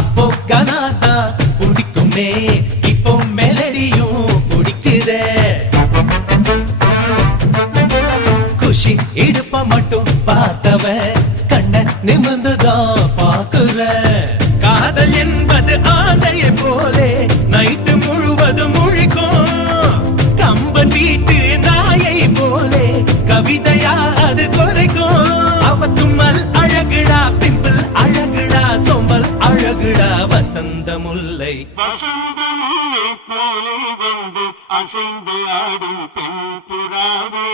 அப்போ கனாதா பிடிக்குமே, இப்போ மெலடியும் பிடிக்குதே. குஷி இடுப்ப மட்டும் பார்த்தவ கண்ண நிமிர்ந்துதான் பாக்குற. காதல் என்பது ஆந்தையை போலே நைட்டு முழுவதும் முழிக்கும். கம்பன் வீட்டு நாயை போலே கவிதையா அது குறைக்கும். அவ தும்மல் அழகுடா, பிம்பிள் அழகுடா, சோம்பல் அழகுடா, வசந்த முல்லை. போலே வந்து அசைந்து ஆடும் பெண் புறாவே